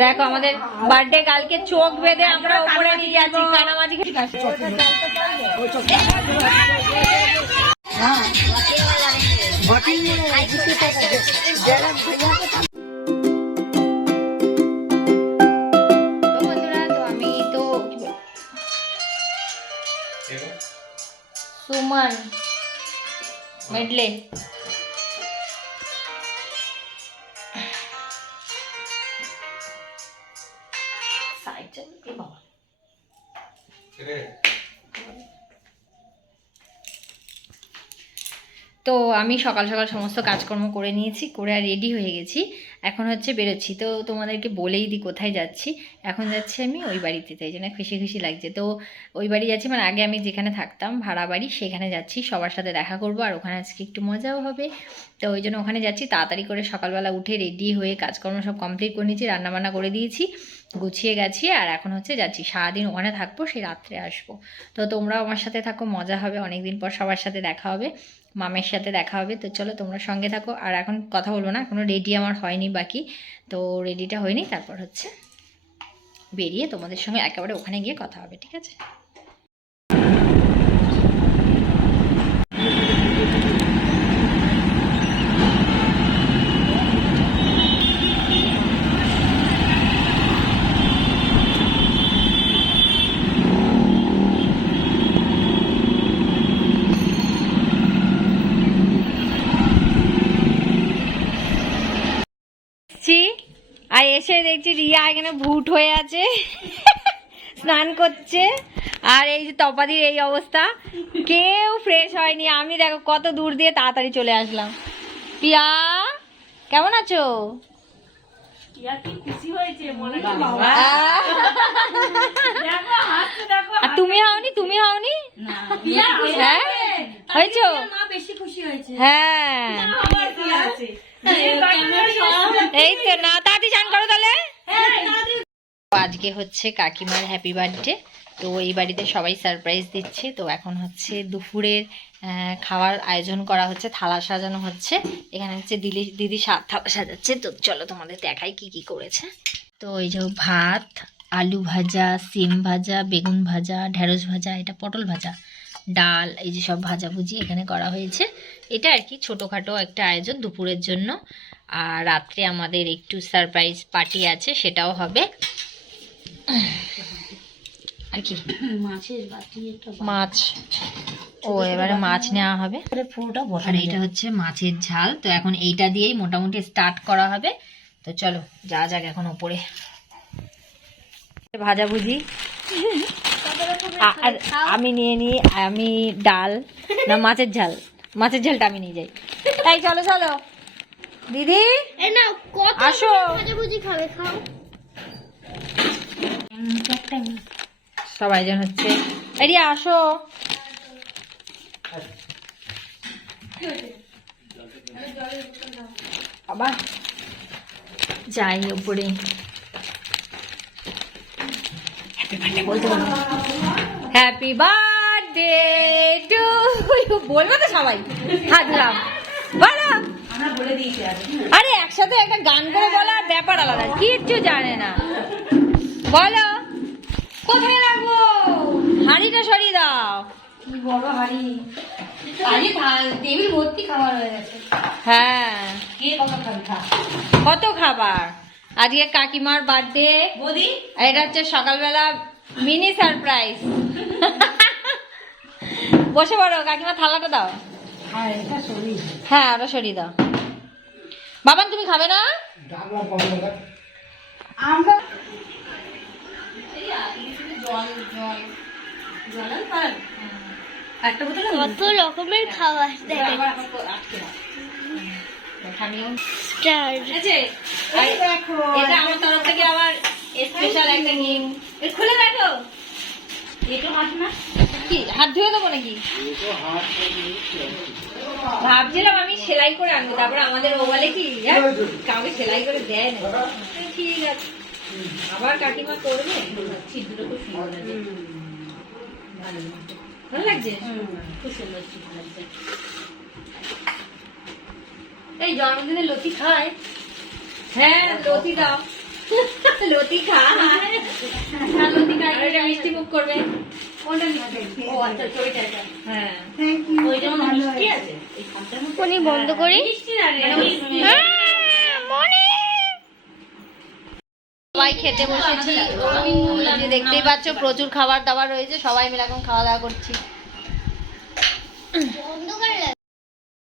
দেখো আমাদের বার্থডে কালকে চোখ বেঁধে আমরা উপরে নিয়ে যাচ্ছি কানামাছি। বন্ধুরা তো আমি তো সুমন মেডলে তো আমি সকাল সকাল সমস্ত কাজকর্ম করে নিয়েছি, করে আর রেডি হয়ে গেছি। এখন হচ্ছে বেরোচ্ছি। তো তোমাদেরকে বলেই দিই কোথায় যাচ্ছি। এখন যাচ্ছি আমি ওই বাড়িতে, তাই জন্য খুশি খুশি লাগছে। তো ওই বাড়ি যাচ্ছি, মানে আগে আমি যেখানে থাকতাম ভাড়া বাড়ি সেখানে যাচ্ছি, সবার সাথে দেখা করব আর ওখানে আজকে একটু মজাও হবে। তো ওই জন্য ওখানে যাচ্ছি। তাড়াতাড়ি করে সকালবেলা উঠে রেডি হয়ে কাজকর্ম সব কমপ্লিট করে নিয়েছি, রান্নাবান্না করে দিয়েছি, গুছিয়ে গেছি। আর এখন হচ্ছে যাচ্ছি, সারাদিন ওখানে থাকবো, সেই রাত্রে আসবো। তো তোমরাও আমার সাথে থাকো, মজা হবে, অনেকদিন পর সবার সাথে দেখা হবে, মামের সাথে দেখা হবে। তো চলো তোমরা সঙ্গে থাকো। আর এখন কথা বলবো না, এখনও রেডি আমার হয়নি, বাকি। তো রেডিটা হয়নি, তারপর হচ্ছে বেরিয়ে তোমাদের সঙ্গে একেবারে ওখানে গিয়ে কথা হবে, ঠিক আছে? আর এসে দেখছি রিয়া এখানে ভুট হয়ে আছে, স্নান করছে। আর এই যে তপাদির এই অবস্থা, কেউ ফ্রেশ হয়নি। আমি দেখো কত দূর দিয়ে তাড়াতাড়ি চলে আসলাম। পিয়া কেমন আছো? তুমি হাওনি? তুমি হাওনি? হ্যাঁ হয়েছো? হ্যাঁ এই তো না, তাড়াতাড়ি চান করো তাহলে। আজকে হচ্ছে কাকিমার হ্যাপি বার্থডে, তো এই বাড়িতে সবাই সারপ্রাইজ দিচ্ছে। তো এখন হচ্ছে দুপুরের খাওয়ার আয়োজন করা হচ্ছে, থালা সাজানো হচ্ছে। এখানে হচ্ছে দিদি থালা সাজাচ্ছে। তো চলো তোমাদের দেখাই কি কি করেছে। তো এই যে ভাত, আলু ভাজা, সিম ভাজা, বেগুন ভাজা, ঢেঁড়স ভাজা, এটা পটল ভাজা, ডাল, এই যে সব ভাজাভুজি এখানে করা হয়েছে। এটা আর কি ছোটোখাটো একটা আয়োজন দুপুরের জন্য। আর রাত্রে আমাদের একটু সারপ্রাইজ পার্টি আছে, সেটাও হবে আর কি। মাছ, ও এবারে মাছ নেওয়া হবে। আর এটা হচ্ছে মাছের ঝাল। তো এখন এইটা দিয়েই মোটামুটি স্টার্ট করা হবে। তো চলো যা যাক এখন ওপরে। ভাজাভুজি আর আমি নিয়ে নিই, আমি ডাল না মাছের ঝাল, মাছের ঝালটা আমি নিয়ে যাই। তাই চলো চলো দিদি আসো। সবাই জন হচ্ছে, এরিয়া আসো। আবার যাই উপরে। হ্যাপি বার্থডে টু ইউ বলবো তো সবাই, হাত দিলাম বলো। আরে একসাথে একটা গান করে বলার ব্যাপার আলাদা, কিচ্ছু জানে না। বলো কোথায় রাখবো? হাঁড়িটা সরিয়ে দাও। কি বড় হাঁড়ি, টেবিল ভর্তি খাবার হয়ে গেছে। হ্যাঁ কত খাবার। আজকে কাকিমার বার্থডে, এটা হচ্ছে সকালবেলা মিনি সারপ্রাইজ। বসে পড়ো, কাকিমা থালাটা দাও। হ্যাঁ ওটা সরিয়ে দাও। বাবান তুমি খাবে না? কত রকমের খাবার এটা আমার তরফ থেকে আবার স্পেশাল একটা নিম। খুলে দেখো, কি হাত ধুয়ে দেবো নাকি? ভাবছিলাম আমি সেলাই করে আনবো, তারপর আমাদের ও বলে কি কাউকে সেলাই করে দেয় না। ঠিক আছে, আবার কাকিমা করবে। ছিটগুলো খুব সুন্দর লাগছে, ভালো লাগছে, খুব সুন্দর লাগছে। এই জন্মদিনে লতি খায়? হ্যাঁ লতি দাও। লতি খা, লতি খা, এটা মিষ্টি মুখ করবে। ও আচ্ছা, ওইটা এটা। হ্যাঁ, ওই যেমন মিষ্টি আছে, এই খামটার মধ্যে ফোনই বন্ধ করি। মিষ্টি না রে, মনে সবাই খেতে বসেছি। এই যে দেখতেই পাচ্ছ প্রচুর খাবার দাবার রয়েছে, সবাই মিলে এখন খাওয়া দাওয়া করছি। বন্ধ করে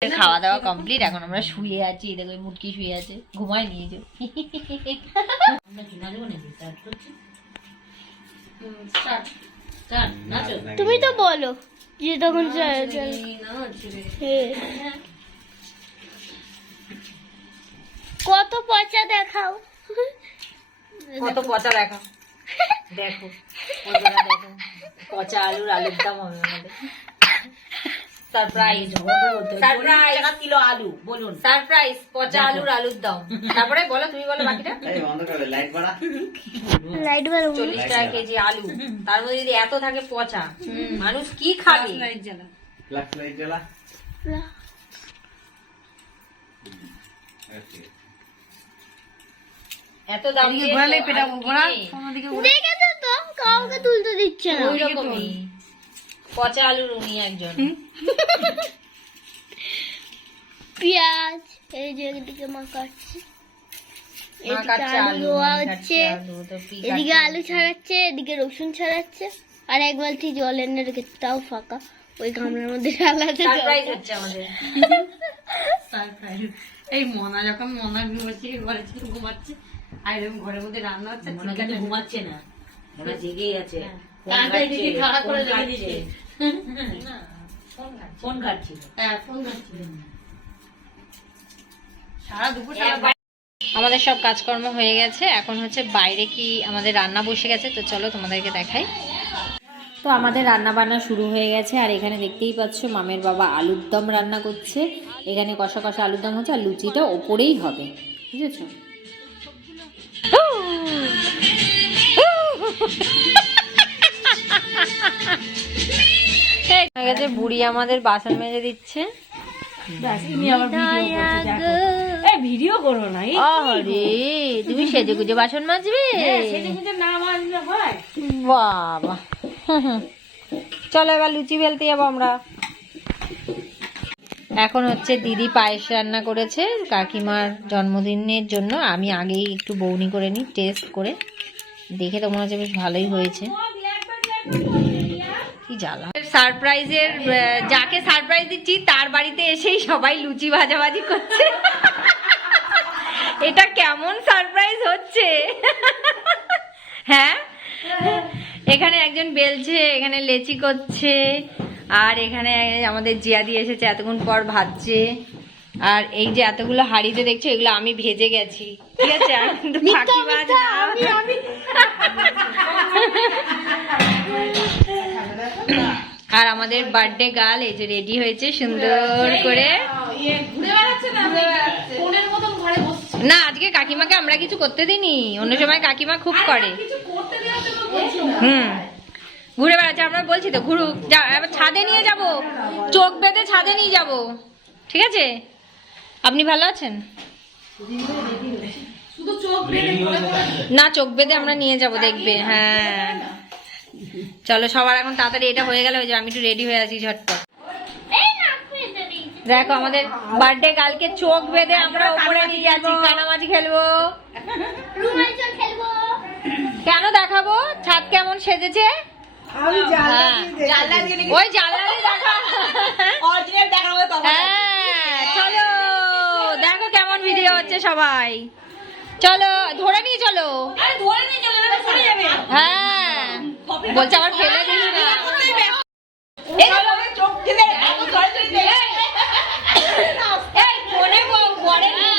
খাওয়া দাওয়া কমপ্লিট, এখন আমরা শুয়ে আছি। দেখো এই মুটকি শুয়ে আছে, ঘুমায় নিয়েছে। তুমি তো বলো যে তখন কত পচা দেখাও। কত পচা দেখো, দেখো বন্ধুরা, দেখো পচা আলুর দম হবে আমাদের। সারপ্রাইজ, সারপ্রাইজ কিলো আলু, বলুন সারপ্রাইজ পচা আলুর দম। তারপরে বলো, তুমি বলো বাকিটা। লাইট বাড়ো। 40 টাকা কেজি আলু, তার মধ্যে যদি এত থাকে পচা, মানুষ কি খাবে? এত দাম দিয়ে দেখেছো তো কাউকে তুলতে দিচ্ছে না। ওই রকমই পচা আলুর উনি একজন। পেঁয়াজ এই যে এদিকে মা কাটছে, এদিকে আলু দেওয়া হচ্ছে, এদিকে আলু ছাড়াচ্ছে, এদিকে রসুন ছাড়াচ্ছে, আর এক বালতি জল এনে রেখে তাও ফাঁকা, ওই গামলার মধ্যে ঢালাতে। সারপ্রাইজ হচ্ছে আমাদের। এই মনা যখন মনা ঘুমাচ্ছে, ঘরে ছিল ঘুমাচ্ছে, আর এরকম ঘরের মধ্যে রান্না হচ্ছে, মনে কিন্তু ঘুমাচ্ছে না, মনে জেগেই আছে। তাড়াতাড়ি দিকে খাড়া করে রেখে দিচ্ছে। ফোন কাটছিল। হ্যাঁ, ফোন করছিল। সারা দুপুর আমাদের সব কাজকর্ম হয়ে গেছে, এখন হচ্ছে বাইরে কি আমাদের রান্না বসে গেছে, তো চলো তোমাদেরকে দেখাই। তো আমাদের রান্না বান্না শুরু হয়ে গেছে, আর এখানে দেখতেই পাচ্ছ মামের বাবা আলুর দম রান্না করছে। এখানে কষা কষা আলুর দম হচ্ছে, আর লুচিটা ওপরেই হবে, বুঝেছো? বুড়ি আমাদের বাসন মেজে দিচ্ছে। ভিডিও করো না, আরে তুমি সেজে গুজে বাসন মাজবে? না মানলে হয়? বাবা, চলো এবার লুচি বেলতে যাবো আমরা। এখন হচ্ছে দিদি পায়েস রান্না করেছে কাকিমার জন্মদিনের জন্য। আমি আগেই একটু বউনি করে নিই, টেস্ট করে দেখে তো মনে হচ্ছে বেশ ভালোই হয়েছে। কি জ্বালা, সারপ্রাইজের যাকে সারপ্রাইজ দিচ্ছি তার বাড়িতে এসেই সবাই লুচি ভাজাভাজি করছে। এটা কেমন সারপ্রাইজ হচ্ছে? হ্যাঁ, এখানে একজন বেলছে, এখানে লেচি করছে, আর এখানে আমাদের জিয়াদি এসেছে এতক্ষণ পর ভাজছে। আর এই যে এতগুলো হাঁড়িতে দেখছো, এগুলো আমি ভেজে গেছি, ঠিক আছে? আমি কিন্তু ফাঁকিবাজ না। আর আমাদের বার্থডে গার্ল এই যে রেডি হয়েছে সুন্দর করে। না, আজকে কাকিমাকে আমরা কিছু করতে দিইনি, অন্য সময় কাকিমা খুব করে। ঘুরে বেড়াচ্ছে, আমরা বলছি তো ঘুরুক, যা এবার ছাদে নিয়ে যাব, চোখ বেঁধে ছাদে নিয়ে যাব, ঠিক আছে? আপনি ভালো আছেন? না, চোখ বেঁধে আমরা নিয়ে যাব, দেখবে। হ্যাঁ চলো সবার এখন তাড়াতাড়ি এটা হয়ে গেল, ওই যে আমি একটু রেডি হয়ে আছি ঝটপট। দেখো আমাদের বার্থডে কালকে চোখ বেঁধে আমরা উপরে নিয়ে যাচ্ছি, কানামাছি খেলবো। কেন দেখাবো ছাদ কেমন সেজেছে? ওই জানলা দেখা। হ্যাঁ চলো দেখো কেমন ভিডিও হচ্ছে সবাই। চলো ধরে নিয়ে চলো। হ্যাঁ বলছে আবার ফেলে দিস না।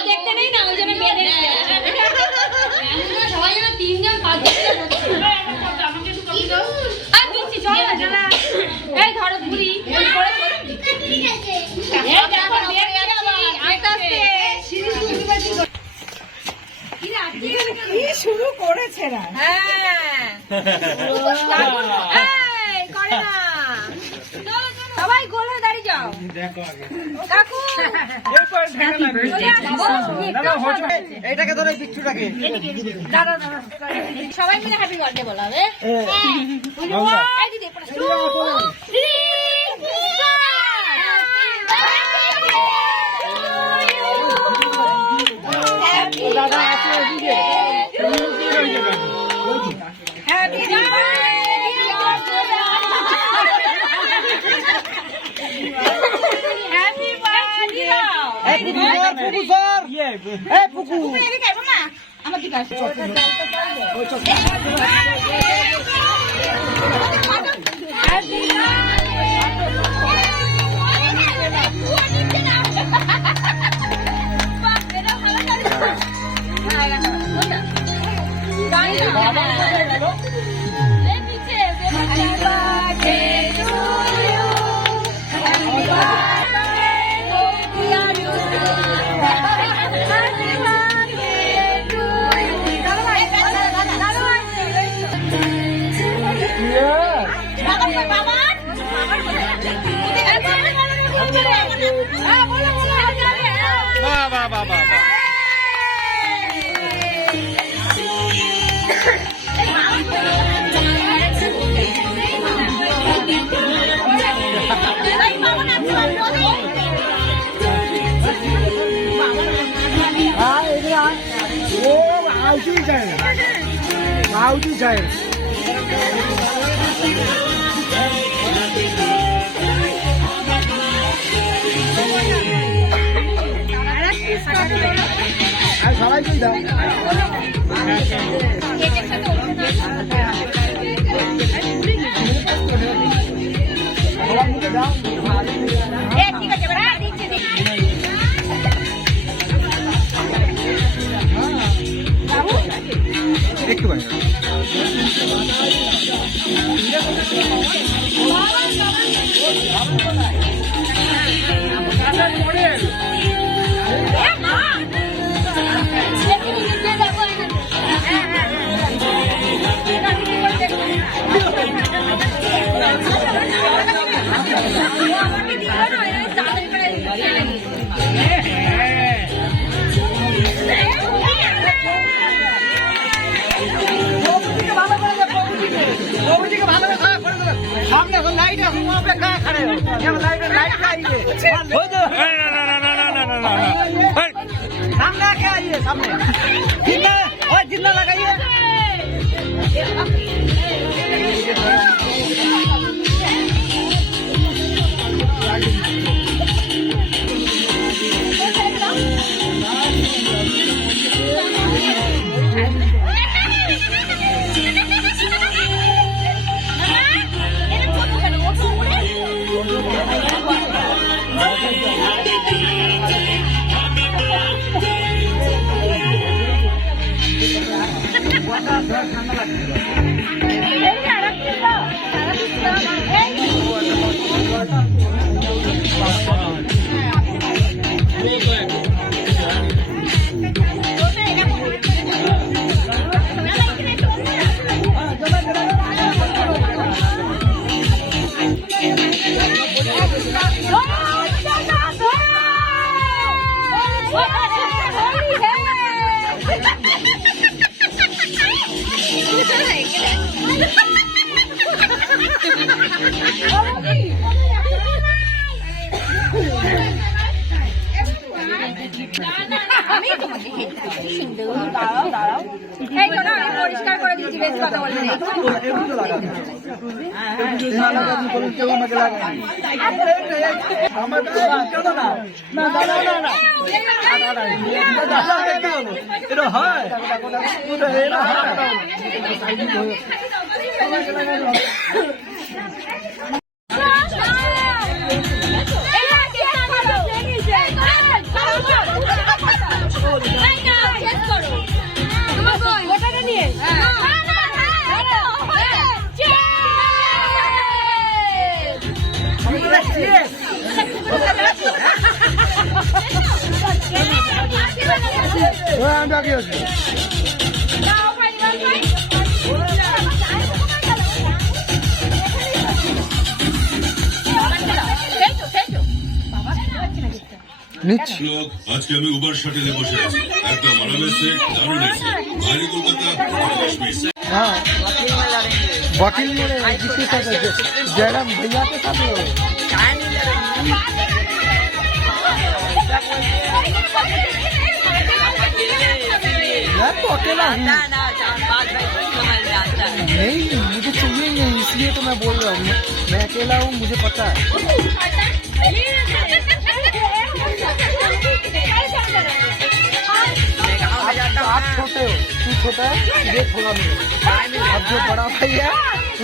দেখতে নেই না, ওই জন্য বেঁধে সবাই যেন 3 জন 5 জন এই ধরো ঘুরি শুরু করেছে না। সবাই গোল হয়ে দাঁড়িয়ে এইটাকে ধরে বিচ্ছুটাকে সবাই মিলে হ্যাপি বার্থডে বলা হবে। দাদা আছে ওদিকে আমার দিকে আসো। Audi যায় আর সবাই কই দাও ঠিক আছে বড়া দিচ্ছি একটু ভাই সামনে এখন লাইট আছে ওপরে কা খড়ে এখন লাইট খাইয়ে सामने आके आइए सामने जिंदा और जिंदा लगाइए পরিষ্কার করে দিয়েছি, বেশ কথা বলবেন। এটা হয় আমি বাকি আছি ফেটো নিচ্ছি। লোক আজকে আমি উবার শাটেলে বসে আছি, একদম আরামের সেট, দারুণ এসে বাইরে কলকাতা কাশ্মীর। हाँ वकील में किसी साथ जयराम भैया के साथ हो। मैं तो अकेला हूँ, नहीं मुझे चाहिए ही नहीं, इसलिए तो मैं बोल रहा हूँ मैं अकेला हूँ, मुझे पता है। आप छोटे हो, तू छोटा है, ये थोड़ा मिलेगा, अब जो बड़ा भाई है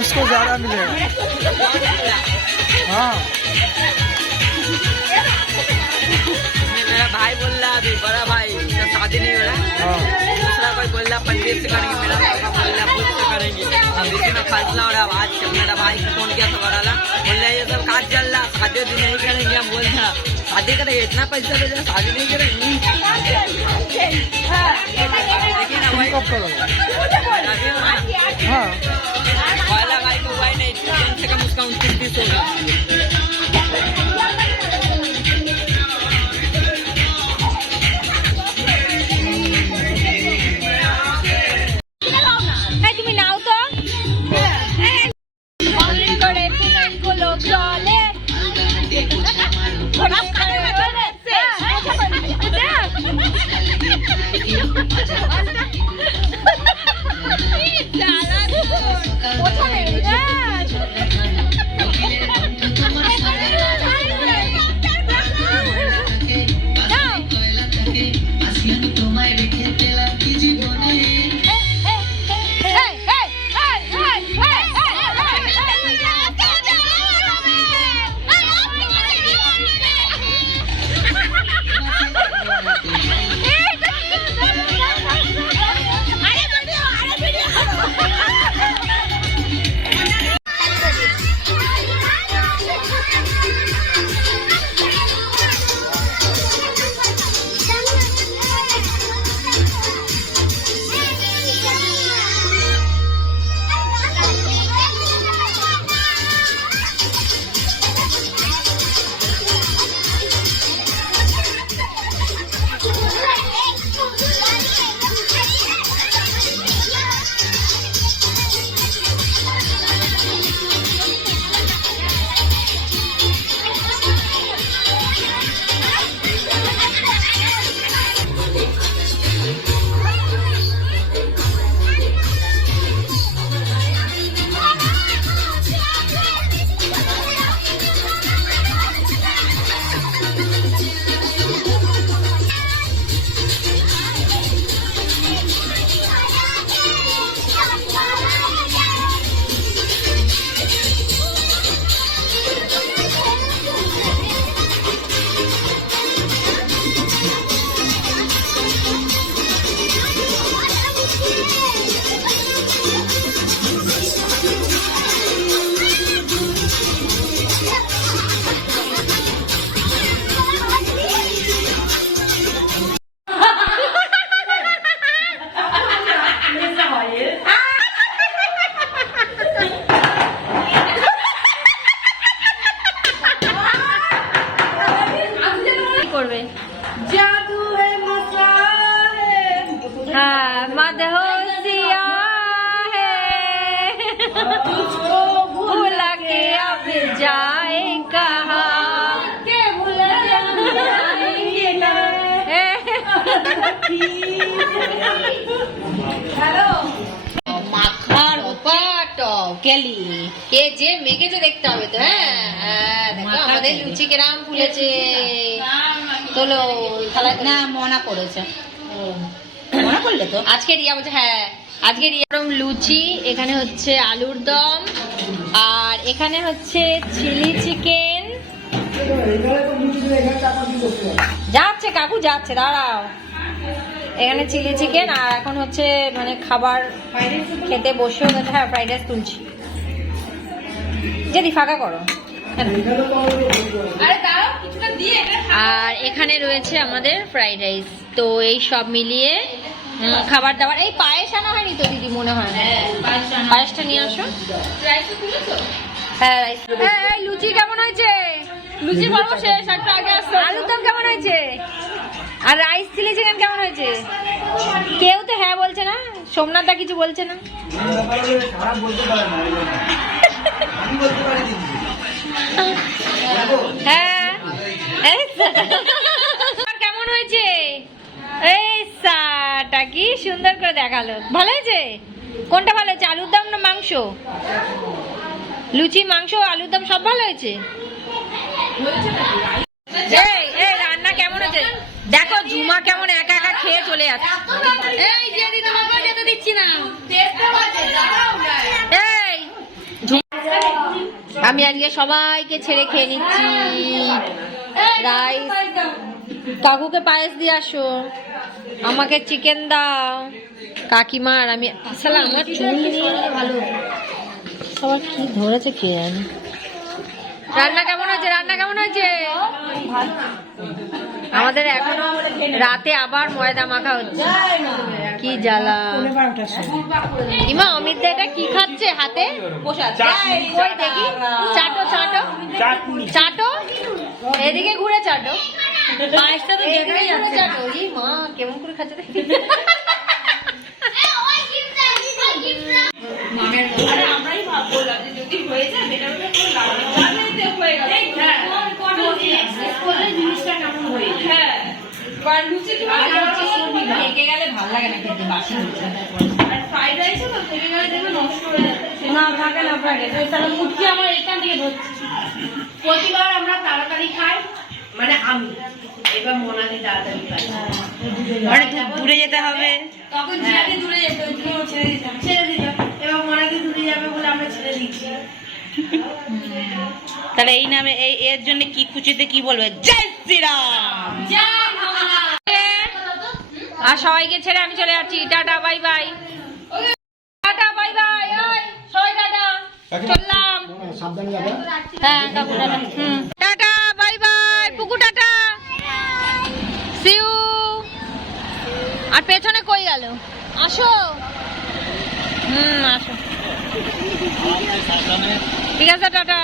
उसको ज्यादा मिलेगा। हाँ मेरा भाई बोल रहा अभी बड़ा भाई उसका शादी नहीं हो रहा, हाँ दूसरा कोई बोल रहा पंडित से करेंगे, मेरा पापा बोल रहा खुद से करेंगे। अब इसी में फैसला हो रहा है। आज मेरा भाई को फोन किया था बड़ा बोल रहा ये सब काज चल रहा, शादी भी नहीं करेंगे। हम बोल रहा शादी करेंगे, इतना पैसा दे रहे शादी नहीं करेंगे। देखिए ना भाई, कब करोगे? अभी ना, हाँ पहला भाई को हुआ ही नहीं, कम से कम उसका 29-30 होगा। তুমি নাও তো করে পিনাগুলো চলে করবে জাদু হে মশা হে হ্যাঁ মদहोशिया है तुझको भुला के अब जाए कहाँ के भुला जाएंगे হ্যালো মাখার ওপাট কেলি কে যে মেঘেছে দেখতে হবে তো। হ্যাঁ দেখো আমাদের লুচি কেরাম ফুলেছে। তোলো থালায় না মনা করেছে, মনা করলে তো আজকে রিয়া বলছে। হ্যাঁ আজকে রিয়া লুচি, এখানে হচ্ছে আলুর দম, আর এখানে হচ্ছে চিলি চিকেন যাচ্ছে। কাকু যাচ্ছে, দাঁড়াও। এখানে চিলি চিকেন, আর এখন হচ্ছে মানে খাবার খেতে বসেও গেছে। হ্যাঁ ফ্রাইড রাইস তুলছি, যদি ফাঁকা করো। আর এখানে রয়েছে আমাদের ফ্রাইড রাইস। তো এই সব মিলিয়ে খাবার দাবার। এই পায়েস আনা হয়নি তো দিদি, মনে হয় পায়েসটা নিয়ে আসো। হ্যাঁ রাইস। লুচি কেমন হয়েছে? লুচি পর্ব শেষ, একটু আগে আসতে আলুর দম কেমন হয়েছে? আর রাইস চিলি চিকেন কেমন হয়েছে? কেউ তো হ্যাঁ বলছে না, সোমনাথ দা কিছু বলছে না। খারাপ বলতে পারে না, আমি বলতে পারি কিন্তু। হ্যাঁ এই আর কেমন হয়েছে? এই সাটা কি সুন্দর করে দেখালো। ভালো হয়েছে? কোনটা ভালো হয়েছে, আলুর দম না মাংস? লুচি, মাংস, আলুর দম সব ভালো হয়েছে। এই এই রান্না কেমন হয়েছে দেখো। ঝুমা কেমন একা একা খেয়ে চলে যাচ্ছে। এই যে দিদি তোমাকে যেতে দিচ্ছি না। এই আমি আজকে সবাইকে ছেড়ে খেয়ে নিচ্ছি রাইস। কাকুকে পায়েস দিয়ে আসো, আমাকে চিকেন দাও। কাকিমার আমি আসলে আমার চুল নিয়ে ভালো সবার কি ধরেছে কে জানে। রান্না কেমন হয়েছে? রান্না কেমন হয়েছে? আমাদের এখনো রাতে আবার ময়দা মাখা হচ্ছে, কি জ্বালা। ইমা অমিত দা এটা কি খাচ্ছে হাতে? কই দেখি, চাটো চাটো চাটো, এদিকে ঘুরে চাটো। পায়েসটা তো দেখলেই যাচ্ছে। চাটো, ই মা কেমন করে খাচ্ছে দেখি। প্রতিবার আমরা তাড়াতাড়ি খাই, মানে আমি এবার মোনালি তাড়াতাড়ি খাই, মানে দূরে যেতে হবে। তখন জিয়াকে দূরে যেতে ওই জন্য ছেড়ে দিত। এবার মোনালি দূরে যাবে বলে আমরা ছেড়ে দিচ্ছি। তাহলে এই নামে এর জন্য কি খুশিতে কি বলবে? জয় শ্রীরাম। আর সবাইকে ছেড়ে আমি চলে যাচ্ছি। Tata bye bye. Tata bye bye. সবাই টাটা, চললাম। সাবধানে যাবে। হ্যাঁ কাকু টাটা। Tata bye bye. পুকু টাটা, সিউ। আর পেছনে কই গেল? আসো। আসো। ঠিক আছে, টাটা।